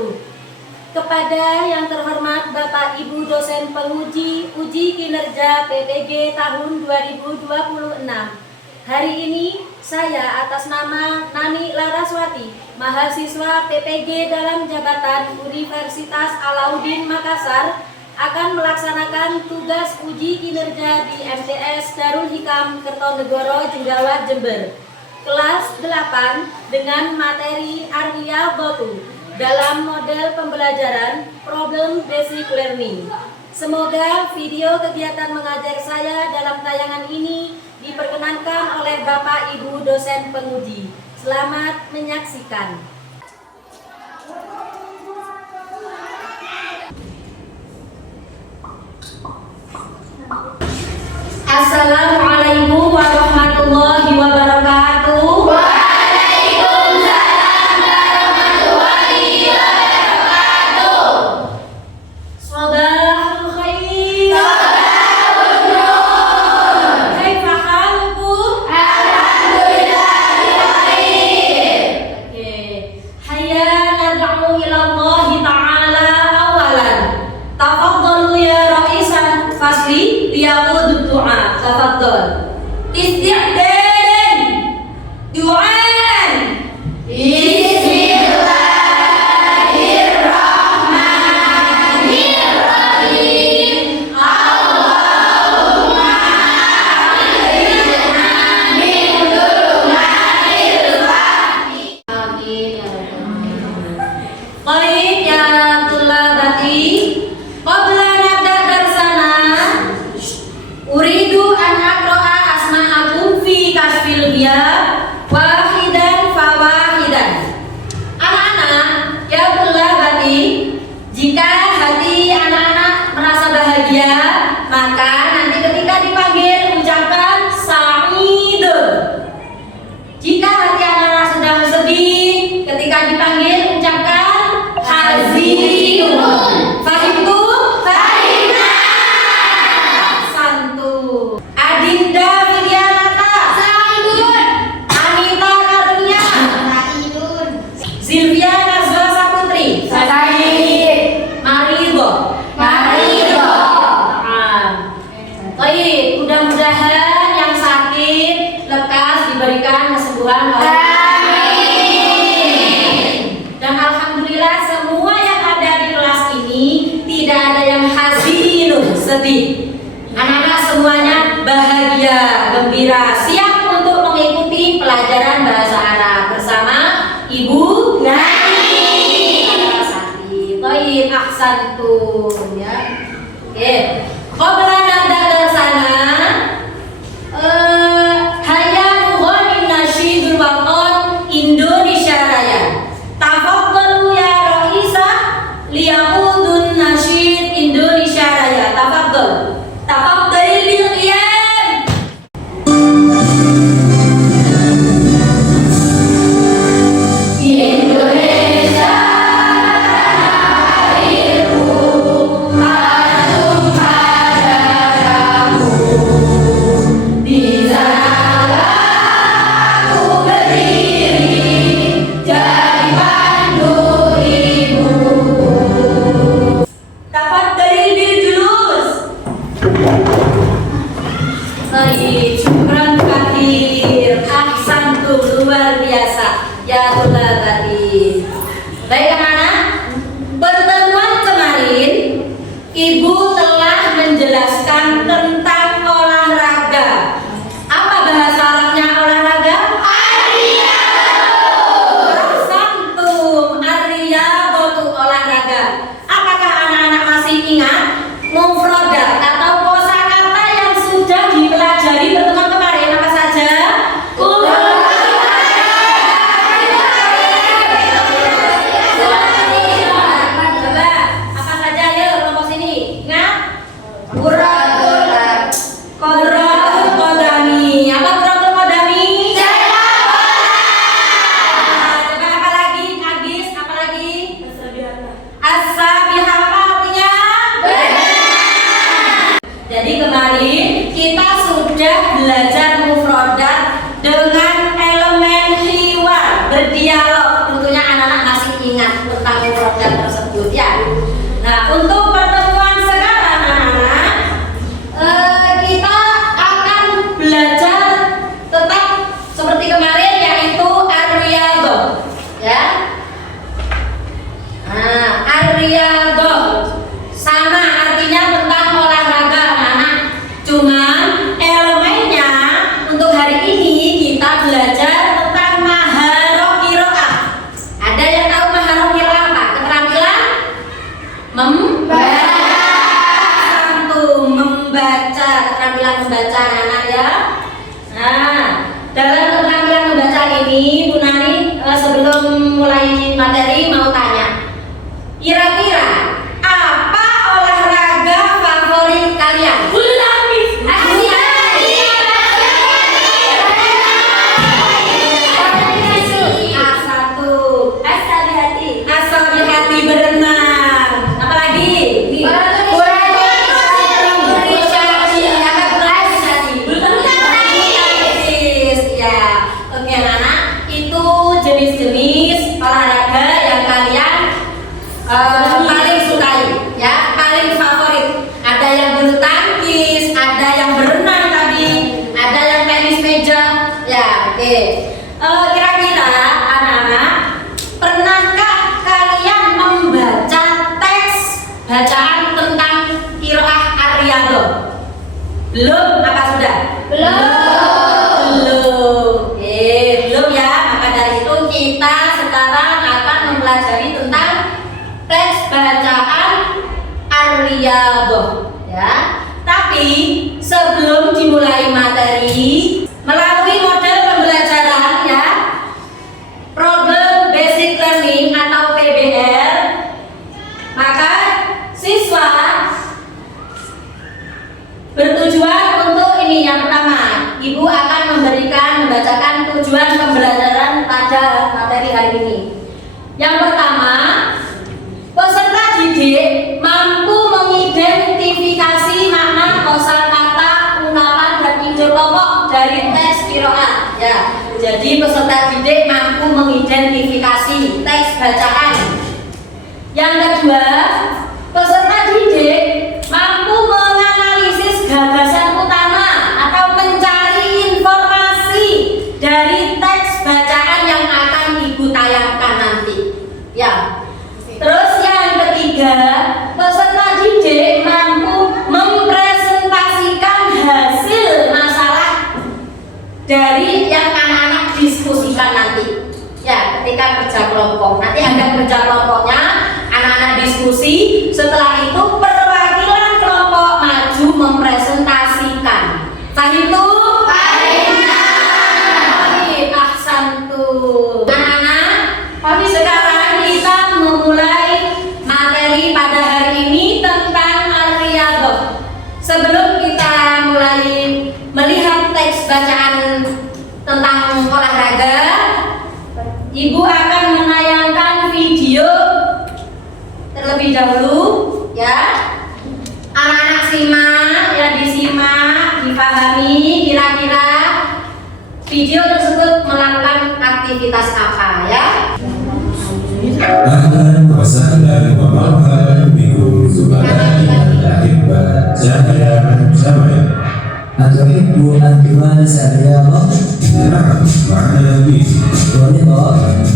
wabarakatuh. Kepada yang terhormat Bapak Ibu dosen penguji uji kinerja PPG tahun 2026. Hari ini saya atas nama Nani Laraswati, mahasiswa PPG dalam jabatan Universitas Alauddin Makassar, akan melaksanakan tugas uji kinerja di MTS Darul Hikam Kertonegoro, Jenggawat, Jember. Kelas 8 dengan materi Arya Botu dalam model pembelajaran Problem Basic Learning. Semoga video kegiatan mengajar saya dalam tayangan ini diperkenankan oleh Bapak Ibu dosen penguji. Selamat menyaksikan. Assalamualaikum warahmatullahi wabarakatuh. Waalaikumsalam warahmatullahi wabarakatuh. Sabahul khair. Sabahun nur. Kaifa halukum? Alhamdulillah bikhair. Oke. Hayya nad'u ila Allah ta'ala awalan. Tafadhalu ya ra'isan fasli liyaqud du'a. Tafadhal. Isti'dadan. Du'aan. Bismillahirrahmanirrahim. Allahumma akhrijna min dhulumatil wahmi. Amin ya rabbal. Baik ya tulabati, qabla nabda darsana uridu an aqra'a asma'akum fi kasfil ghiyab wahidan fawahidan. Anak-anak ya tulabati, jika hati anak-anak merasa bahagia, maka nanti ketika dipanggil ucapkan sa'id. Jika hati anak-anak sedang sedih, ketika dipanggil ucapkan hazinun. Fahimtu? Fahimna. Santu. Adinda Widianata. Sa'idun. Anita Karunia. Sa'idun. Zilvia Nazwa Saputri. Sa'id. Marido. Marido. Baik, mudah-mudahan yang sakit lekas diberikan kesembuhan oleh Amin. dan alhamdulillah semua yang ada di kelas ini tidak ada yang hazinun, sedih. Anak-anak semuanya bahagia, gembira, siap untuk mengikuti pelajaran bahasa Arab bersama Ibu Nani Laraswati. Baik, ahsantum ya. Oke. Qabla nabda darsana hayya nughanin nasyidul waton Indonesia Raya. Tafadhalu ya Raisa liyaqudun nasyid Indonesia Raya. Tafadhal. Tafadhal bil qiyam. Indonesia airku, tanah padaku. Di sanalah aku berdiri, jadi pandu ibu. Tafadhal bil julus. Baik, syukran katsir. Ahsantum, luar biasa. Ya tulabati. Baik anak-anak, pertemuan kemarin Ibu telah menjelaskan tentang olahraga. Apa bahasa Arabnya olahraga? Ahsantum, ar-riyadhatu, olahraga. Apakah anak-anak masih ingat mufradat atau kosakata yang sudah dipelajari pertemuan kemarin? Apa saja? Coba, apa saja? Ayo kelompok sini. Ingat? Qurratul qadami. Apa qurratul qadami? Coba apa lagi? Habis apa lagi? As-sabihah, apa artinya? Jadi kemarin kita sudah belajar mufradat dengan elemen hiwar, berdialog. Tentunya anak-anak masih ingat tentang mufradat untuk pertemuan sekarang anak-anak, kita akan belajar tetap seperti kemarin, yaitu ar-riyadhah, ya. Nah, ar-riyadhah sama artinya tentang olahraga anak-anak. Cuman elemennya untuk hari ini kita belajar tentang maharah qiraah. Ada yang tahu maharah qiraah apa? Keterampilan membaca, keterampilan membaca anak-anak ya. Nah, dalam keterampilan membaca ini Bu Nani sebelum mulai materi mau tanya, kira-kira apa olahraga favorit kalian? Bulu tangkis. Asal di hati berenang. Apalagi? Oke anak-anak, itu jenis-jenis olahraga yang kalian paling sukai, ya, paling favorit. Ada yang bulu tangkis, ada yang berenang tadi, ada yang tenis meja, ya. Oke. Kira-kira anak-anak, pernahkah kalian membaca teks bacaan tentang qiraah ar-riyadhah? Belum? Apa sudah? Belum. Belum ya. Maka dari itu kita sekarang akan mempelajari tentang teks bacaan ar-riyadhah, ya. Tapi sebelum dimulai materi, melalui model pembelajaran ya, problem basic learning atau PBL, maka siswa bertujuan untuk ini. Yang pertama, Ibu akan membacakan tujuan pembelajaran pada materi hari ini. Yang pertama, peserta didik mampu mengidentifikasi makna kosakata, ungkapan dan ide pokok dari teks qiraah, ya. Jadi peserta didik mampu mengidentifikasi teks bacaan. Yang kedua, peserta didik mampu menganalisis gagasan utama atau mencari informasi dari teks bacaan yang akan Ibu tayangkan nanti, ya. Terus yang ketiga, peserta didik mampu mempresentasikan hasil masalah dari yang anak-anak diskusikan nanti, ya, ketika kerja kelompok. Nanti ada kerja kelompoknya, anak-anak diskusi. Setelah itu perwakilan kelompok maju mempresentasikan. Itu ahsantum. Anak-anak, tapi sekarang kita memulai materi pada hari ini tentang ar-riyadhah. Sebelum kita mulai melihat teks bacaan tentang olahraga, Ibu akan menayangkan video terlebih dahulu, ya. Anak-anak simak, ya, disimak, dipahami kira-kira video tersebut melakukan aktivitas apa, ya. أهلا وسهلا ومرحبا بكم زملائي الأحبة جميعا. أتحب أن تمارس الرياضة؟ نعم، معنا به ولما؟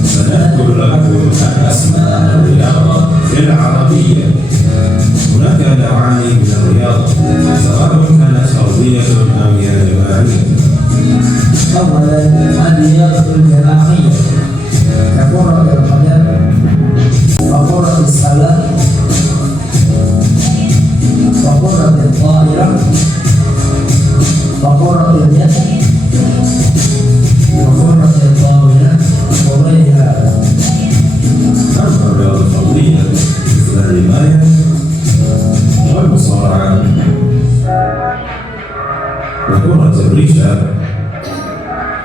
سنذكر لكم أسماء الرياضة في العربية. هناك نوعان من الرياضة، سواء كانت فردية أم جماعية. أولا الرياضة الجماعية ككرة القدم وكرة السلة وكرة الطائرة وكرة اليد وكرة الطاولة وغيرها. أما الرياضة الفردية مثل الرماية والمصارعة وكرة الريشة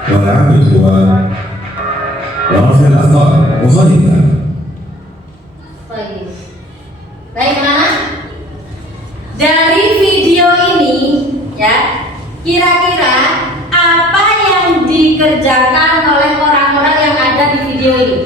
والعاب القوى ورفع الأثقال وغيرها. Baik anak, dari video ini, ya, kira-kira apa yang dikerjakan oleh orang-orang yang ada di video ini?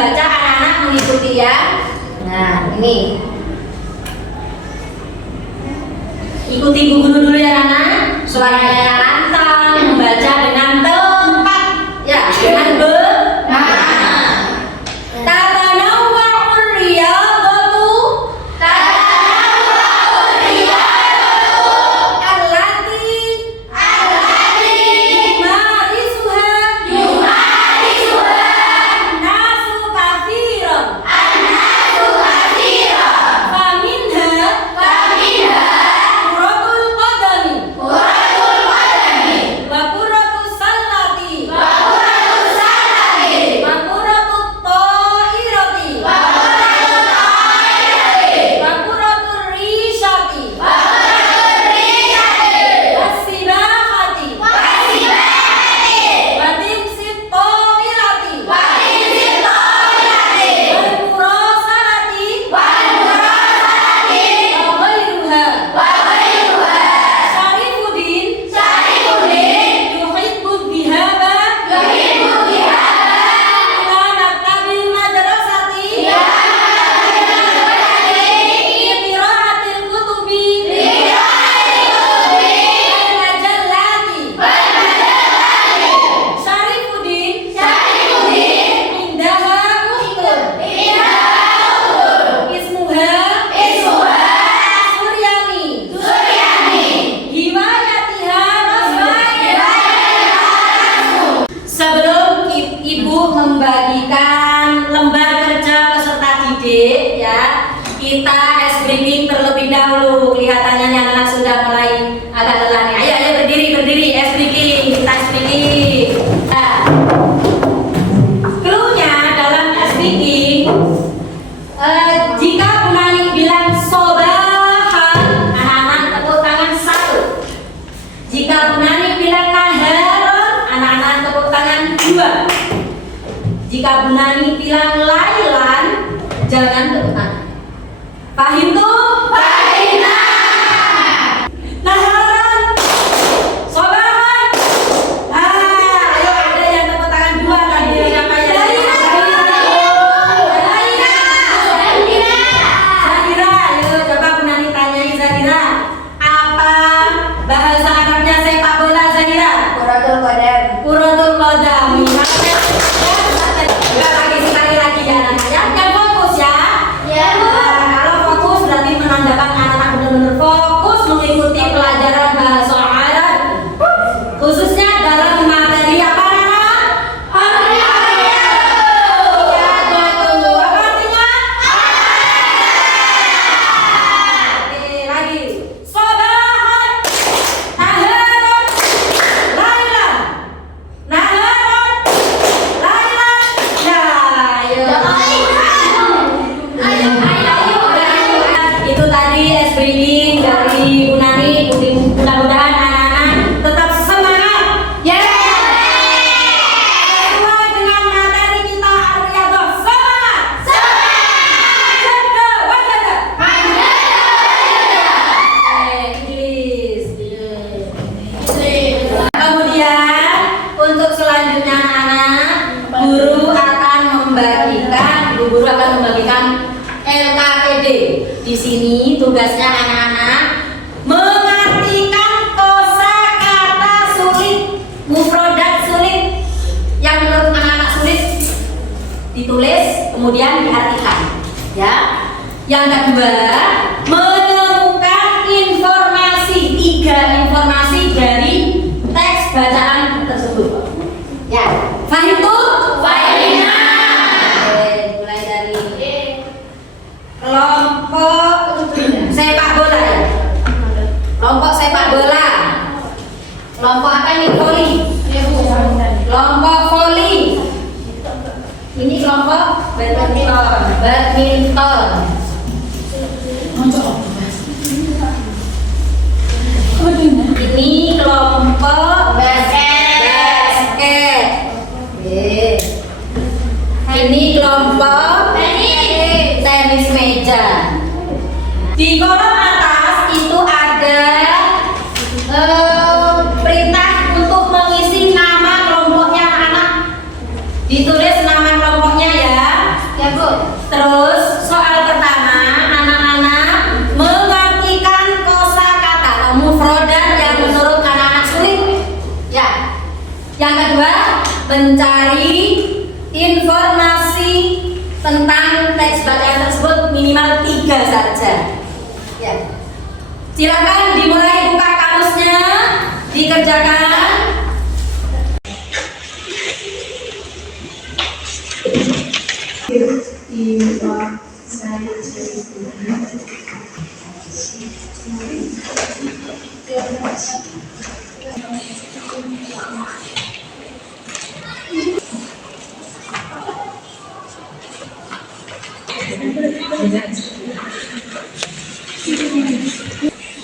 membaca, anak-anak mengikuti ya. Nah, ini. Ikuti Bu Guru dulu ya anak. Suaranya yang lantang, membaca dengan tempat. Ya, dengan benar. Tatanawwa'ur riyadatu allati yumarisuha nasu katsiran faminha kuratul qadami wa kuratus sallati wa kuratut ta'irati wa kuratur rishati wasibahati wa timsit ta'irati wal murasalati wa ghairuha. Syarifuddin yuhibbu dhihaba ila maktabil madrasati qira'atil kutubi wal majallati. Syarifuddin indaha ukhtun ismuha Suryani hiwayatiha rasmu. Sebelum ibu membagikan lembar kerja peserta didik ya, kita ice breaking terlebih dahulu. Kelihatannya nih anak-anak sudah mulai agak lelah nih. Ayo berdiri ice breaking, kita ice breaking. Nah, clue-nya dalam ice breaking, jika Bu Nani bilang sobahan, anak-anak tepuk tangan 1. Jika Bu Nani bilang naharon, anak-anak tepuk tangan 2. Jika Bu Nani bilang lailan, jangan tepuk tangan. Paham tuh? Naharon, sobahan. Ayo ada yang tepuk tangan 2 tadi yang kayak Zahira, ayo coba Bu Nani tanyain Zahira. Apa bahasa Arabnya sepak bola Zahira? Kuratul qadam. Sekali lagi ya anak-anak. Yang fokus ya. Nah, kalau fokus berarti menandakan anak-anak benar-benar fokus mengikuti pelajaran bahasa Arab, khususnya dalam materi apa anak? Ya betul. Apa artinya? Oke, lagi. Sobahan, naharon, lailan. Naharon, lailan. Nah, ayo. Itu tadi ice breaking dari Bu Nani. Mudah-mudahan anak-anak tetap semangat. Sesuai dengan materi kita Ar-Riyadhah. Semangat. Jaga wajah. Inggris. Kemudian untuk selanjutnya anak-anak, guru akan membagikan LKPD. Di sini tugasnya anak-anak mengartikan kosakata sulit, mufrodat sulit yang menurut anak-anak sulit ditulis kemudian diartikan. Ya. Yang kedua, menemukan informasi, 3 informasi dari teks bacaan tersebut. Ya, paham tuh? Mulai dari kelompok sepak bola ya. Kelompok sepak bola. Kelompok apa ini? Voli. Kelompok voli. Ini kelompok badminton. Ini kelompok basket. Ini kelompok tenis meja. Di kolom atas itu ada perintah untuk mengisi nama kelompoknya anak-anak. Ditulis nama kelompoknya ya. Bu. Terus soal pertama, anak-anak mengartikan kosakata atau mufrodat yang menurut anak-anak sulit. Ya. Yang kedua, mencari informasi tentang teks bacaan tersebut minimal 3 saja. Ya. Silakan dimulai buka kamusnya, dikerjakan.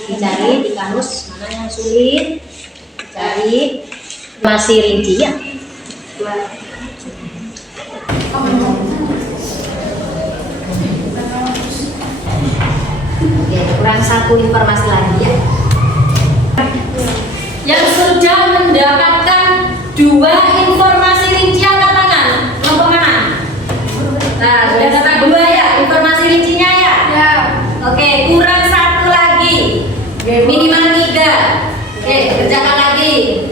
Dicari di kamus mana yang sulit, cari masih rinci ya. Oke, kurang satu informasi lagi ya. Yang sudah mendapatkan 2 informasi rinci angkat tangan. Kelompok mana? Nah, sudah dapat 2 ya informasi rincinya ya. Ya. Oke, kurang 1 lagi. Minimal 3. Oke, kerjakan lagi.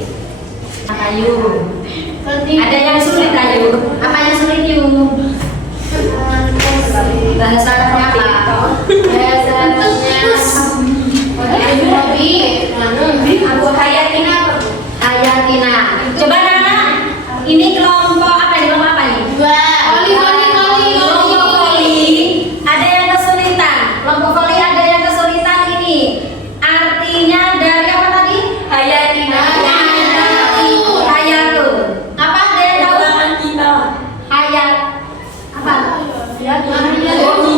Ayo. Ada yang sulit ayo. Apa yang sulit yuk? Bahasa apa? Aku Hayatina. Hayatina. Coba Nana, ini kelompok apa nih? Kelompok apa nih? Kelompok voli. Ada yang kesulitan. Kelompok voli ada yang kesulitan ini. Artinya dari apa tadi? Hayatina. Hayatun. Apa ada yang tahu? Hayat. Apa?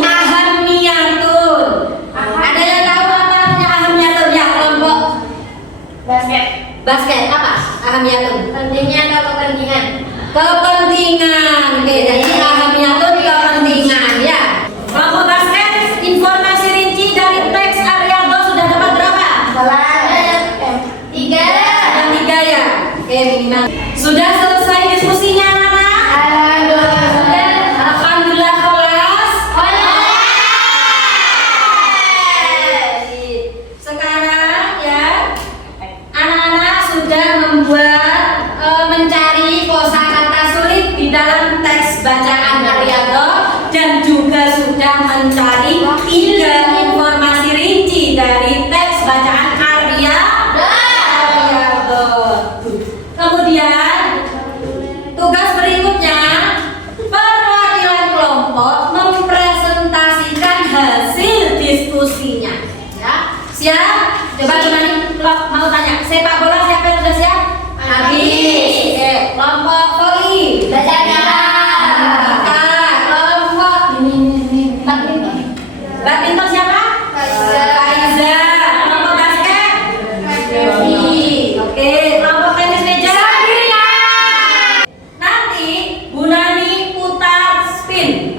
Ahamiyatun. Ada yang tahu apa artinya ahamiyatun? Ya kelompok basket apa? Ahamiyatun. Pentingnya atau kepentingan? Kepentingan. Oke, jadi ahamiyatun kepentingan ya. Kelompok basket informasi rinci dari teks Ariado sudah dapat berapa? 3. Yang 3 ya. Oke, minimal. Sudah selesai diskusinya anak-anak? Alhamdulillah kelas. Sekarang ya, anak-anak sudah membuat mencari kosakata sulit di dalam teks bacaan Ariado dan juga sudah mencari 3 informasi rinci dari teks bacaan Ariado. Kemudian tugas berikutnya, perwakilan kelompok mempresentasikan hasil diskusinya. Ya, siap? Coba nih, mau tanya, sepak bola siapa yang sudah siap? Habis. Oke, kelompok voli. Kelompok badminton siapa? Faiza. Kelompok basket? Oke, kelompok tenis meja? Nanti Bu Nani putar spin.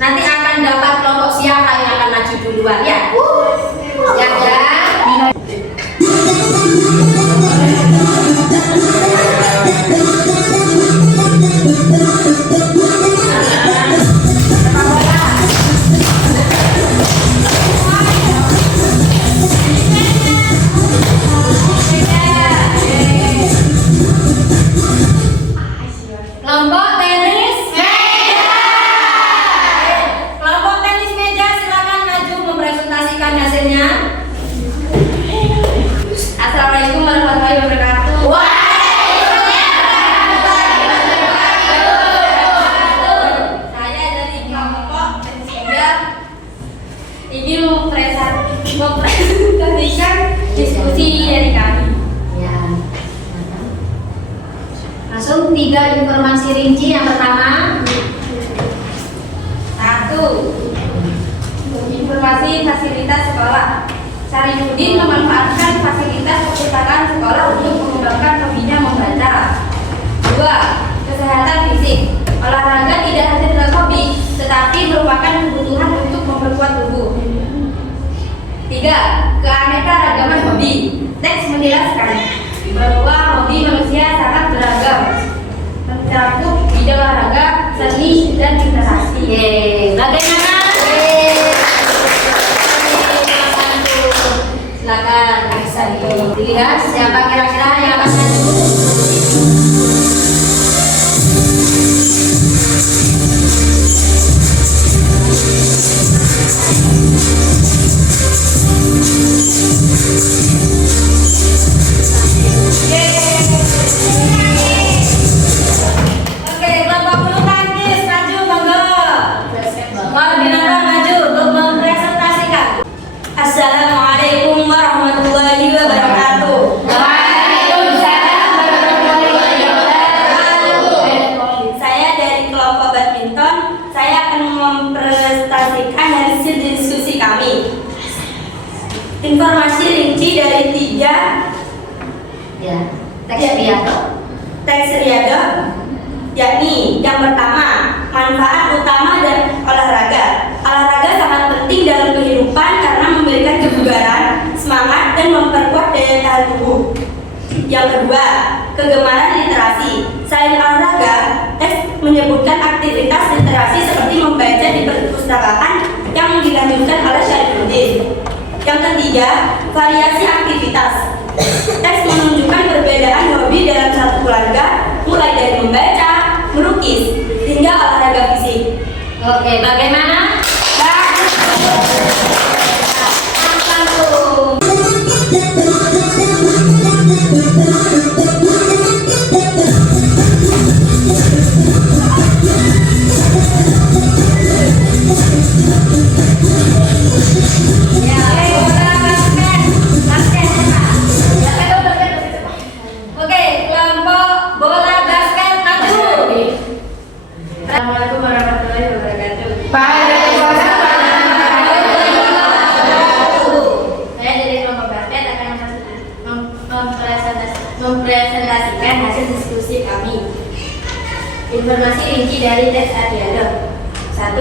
Nanti akan dapat kelompok siapa yang akan maju duluan ya. Siap ya. Kelompok tenis meja. Kelompok tenis meja silakan maju mempresentasikan hasilnya. Assalamualaikum warahmatullahi wabarakatuh. Saya dari kelompok tenis meja ingin mempresentasikan diskusi dari kami. Ya. Langsung 3 informasi rinci. Yang pertama, 1. Informasi fasilitas sekolah. Sarifudin memanfaatkan fasilitas perpustakaan sekolah untuk mengembangkan hobinya membaca. 2. Kesehatan fisik. Olahraga tidak hanya adalah hobi, tetapi merupakan kebutuhan untuk memperkuat tubuh. 3. Keanekaragaman hobi. Teks menjelaskan bahwa hobi manusia sangat beragam, mencakup bidang olahraga, seni, dan literasi. Bagaimana? Silakan bisa dilihat siapa kira-kira yang akan maju. Oke, kelompok bulu tangkis maju, monggo. Koordinator maju untuk mempresentasikan. Assalamualaikum warahmatullahi wabarakatuh. Waalaikumsalam warahmatullahi wabarakatuh. Saya dari kelompok badminton. Saya akan mempresentasikan hasil diskusi kami. Informasi rinci dari 3 teks Riyadhah, yakni yang pertama, manfaat utama dan olahraga. Olahraga sangat penting dalam kehidupan karena memberikan kebugaran, semangat, dan memperkuat daya tahan tubuh. Yang kedua, kegemaran literasi. Selain olahraga, teks menyebutkan aktivitas literasi seperti membaca di perpustakaan yang dilanjutkan oleh Syarifuddin. Yang ketiga, variasi aktivitas. Teks menunjukkan perbedaan hobi dalam satu keluarga, mulai dari membaca, melukis, hingga olahraga fisik. Oke, bagaimana? Bagus. Langsung. Oke, kelompok bola basket maju. Assalamualaikum warahmatullahi wabarakatuh. Saya dari kelompok basket akan mempresentasikan hasil diskusi kami. Informasi rinci dari teks Riyadhah. 1.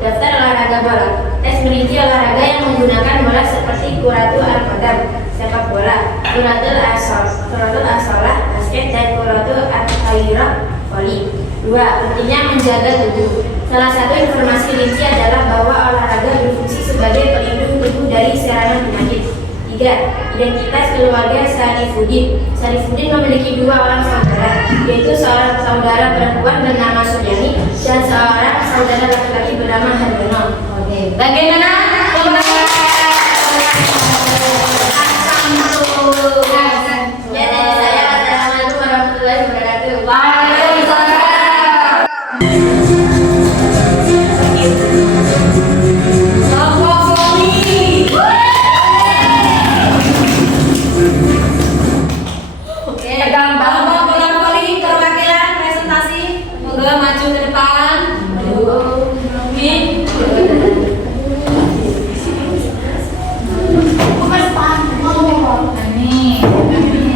Daftar olahraga bola. Teks merinci olahraga yang menggunakan bola seperti kuratul al-qadam, sepak bola, kuratul as-shalah, basket, dan kuratul al-khairah, voli. 2. Pentingnya menjaga tubuh. Salah satu informasi rinci adalah bahwa olahraga berfungsi sebagai pelindung tubuh dari serangan penyakit. 3. Identitas keluarga Syarifuddin. Syarifuddin memiliki 2 orang saudara, yaitu seorang saudara perempuan bernama Suryani dan seorang saudara laki-laki bernama Haryono. Oke, bagaimana? Ya, dari saya, Assalamualaikum warahmatullahi wabarakatuh. Kelompok voli. Oke, kelompok bola voli perwakilan presentasi. Moga maju ke depan. Ini.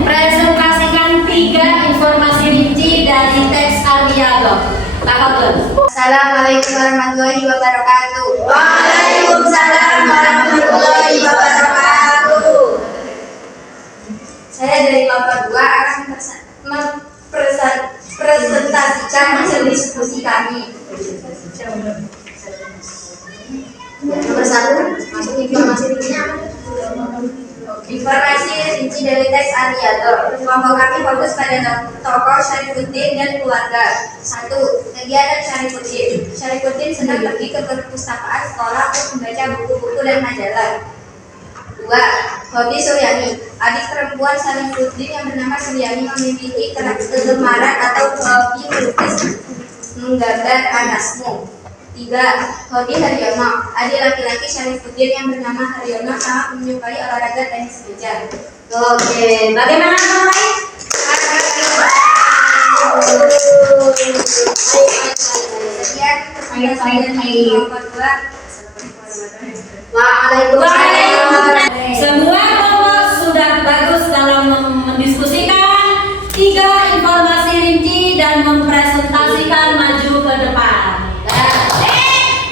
Presentasikan 3 informasi rinci dari teks Riyadhah. Tafadhol. Assalamualaikum warahmatullahi wabarakatuh. Waalaikumsalam warahmatullahi wabarakatuh. Saya dari kelompok 2 akan mempresentasikan hasil diskusi kami. Nomor 1, masuk informasi rinci. Informasi rinci dari teks Riyadhah. Kelompok kami fokus pada tokoh Syarifuddin dan keluarga. 1. Kegiatan Syarifuddin. Syarifuddin senang pergi ke perpustakaan sekolah untuk membaca buku-buku dan majalah. 2. Hobi Suryani. Adik perempuan Syarifuddin yang bernama Suryani memiliki kegemaran atau hobi melukis, menggambar anasmu. 3. Hobi Haryono. Adik laki-laki Syarifuddin yang bernama Haryono sangat menyukai olahraga tenis meja. Oke, bagaimana yang lain? Sekian presentasi dari kelompok 2. Waalaikumsalam. Semua kelompok sudah bagus dalam mendiskusikan 3 informasi rinci dan mempresentasikan maju ke depan.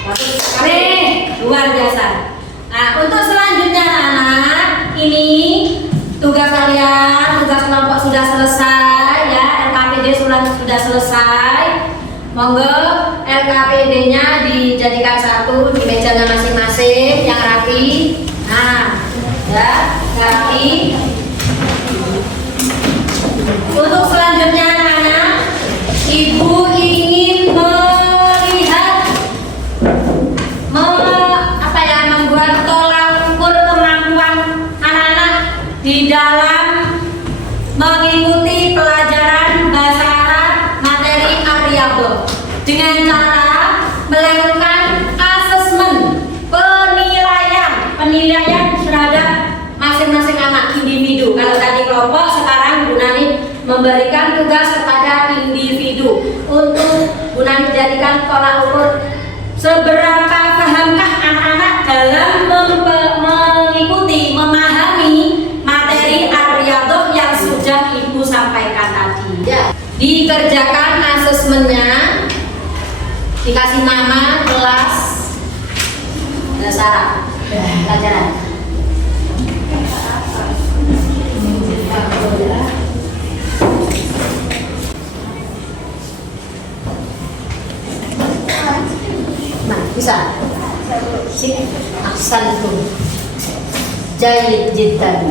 Bagus sekali, luar biasa. Nah, untuk selanjutnya anak-anak, ini tugas kalian, tugas kelompok sudah selesai ya, LKPD sudah selesai. Monggo LKPD-nya dijadikan satu di mejanya masing-masing yang rapi. Nah, ya, rapi. Untuk selanjutnya anak-anak, Ibu ingin melihat membuat tolak ukur kemampuan anak-anak di dalam mengikuti pelajaran bahasa Arab materi Ariyadhah dengan cara melakukan asesmen penilaian terhadap masing-masing anak individu. Kalau tadi kelompok, sekarang Bu Nani memberikan tugas kepada individu untuk Bu Nani jadikan tolak ukur seberapa pahamkah anak-anak dalam mengikuti, memahami materi Ariyadhah yang sudah Ibu sampaikan tadi. Ya. Dikerjakan asesmennya, dikasih nama, kelas, dan syarat pelajaran. Nah, bisa. Sini, ahsantum. Jayyid jiddan.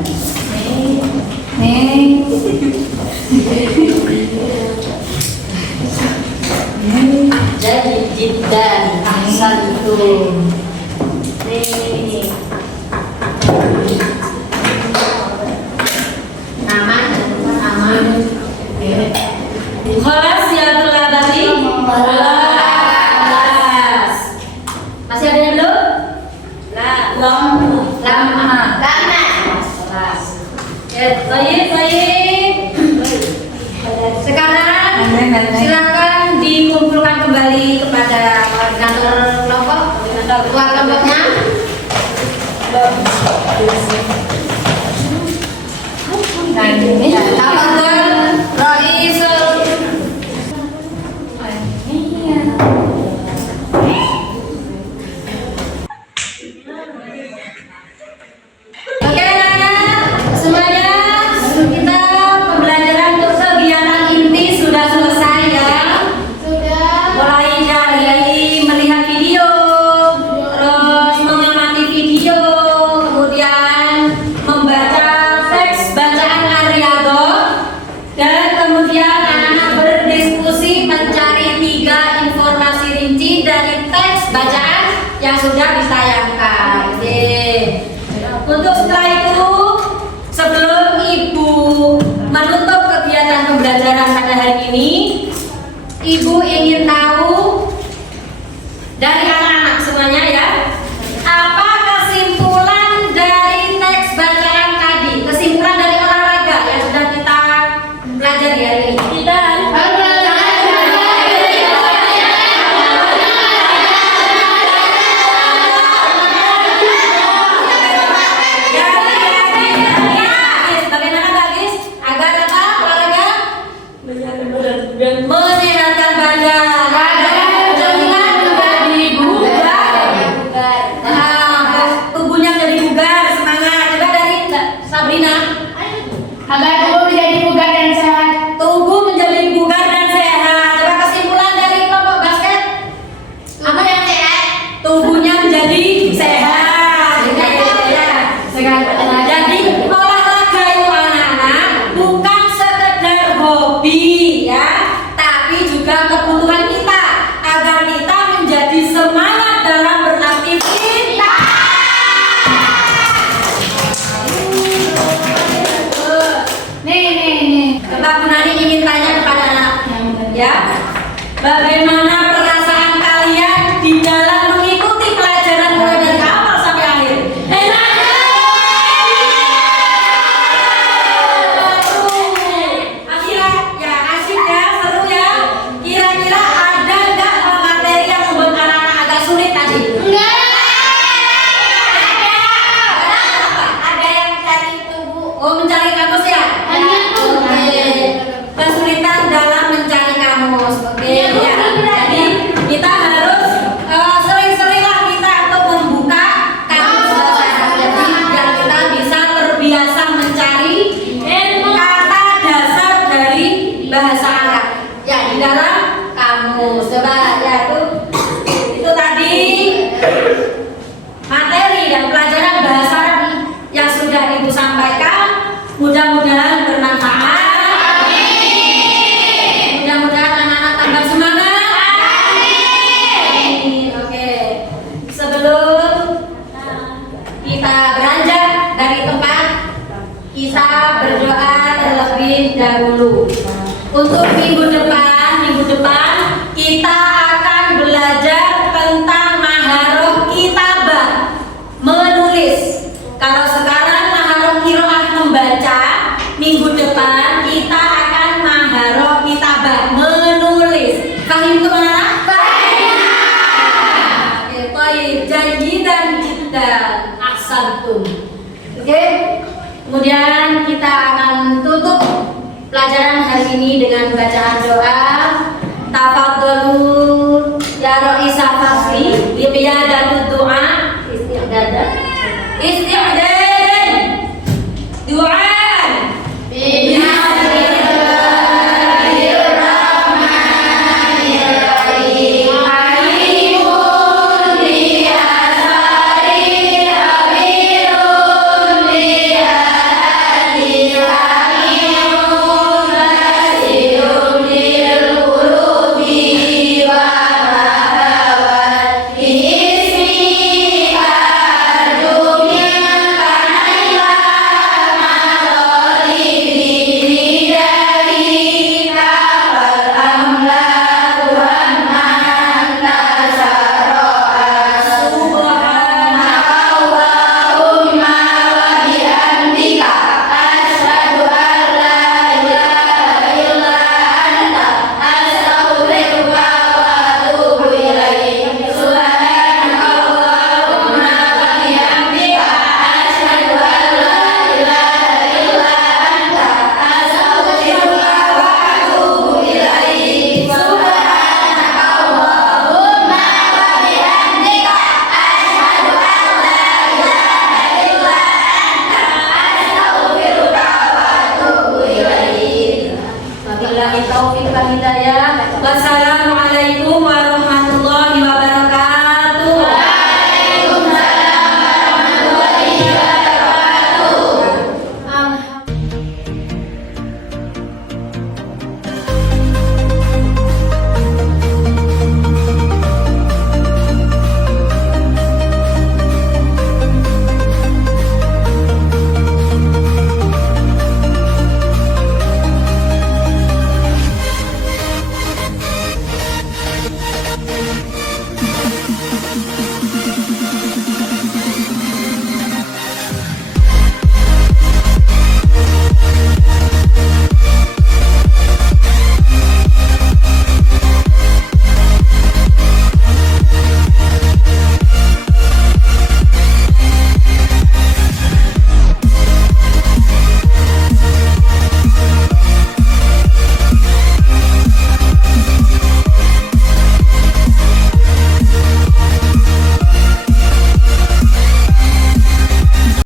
Jayyid jiddan. Ahsantum. Aman. Kelas ya tadi. Masih ada yang belum? Lama. Baik. Sekarang silakan dikumpulkan kembali kepada koordinator kelompok, ketua kelompoknya. Yang sudah ditayangkan. Untuk setelah itu, sebelum Ibu menutup kegiatan pembelajaran pada hari ini, Ibu ingin tahu dari anak-anak semuanya ya, apa kesimpulan dari teks bacaan tadi, kesimpulan dari olahraga yang sudah kita pelajari hari ini. Menyehatkan badan, tubuhnya menjadi bugar, semangat. Coba dari Sabrina. Agar tubuh menjadi bugar dan sehat. Tubuh menjadi bugar dan sehat. Coba kesimpulan dari kelompok basket. Apa yang sehat? Tubuhnya menjadi sehat. Jadi olahraga itu anak-anak bukan sekedar hobi ya, tapi juga kebutuhan kita agar kita menjadi semangat dalam beraktivitas. Nih. Coba Bu Nani ingin tanya kepada anak ya, bagaimana perasaan kalian di dalam mengikuti pelajaran mulai dari awal sampai akhir? Asik ya, seru ya. Kira-kira ada nggak materi yang membuat anak-anak agak sulit tadi? Ada yang cari tubuh. Oh, mencari kamus ya? Oke. Kesulitan dalam mencari kamus. Oke ya. Jadi dahulu. Untuk minggu depan kita akan belajar tentang maharoh kitabah, menulis. Kalau sekarang maharoh qiraah membaca, minggu depan kita akan maharoh kitabah, menulis. Paham kemana? Oke, baik. Jayidan jiddan. Ahsantum. Oke. Kemudian kita akan tutup pelajaran hari ini dengan bacaan doa.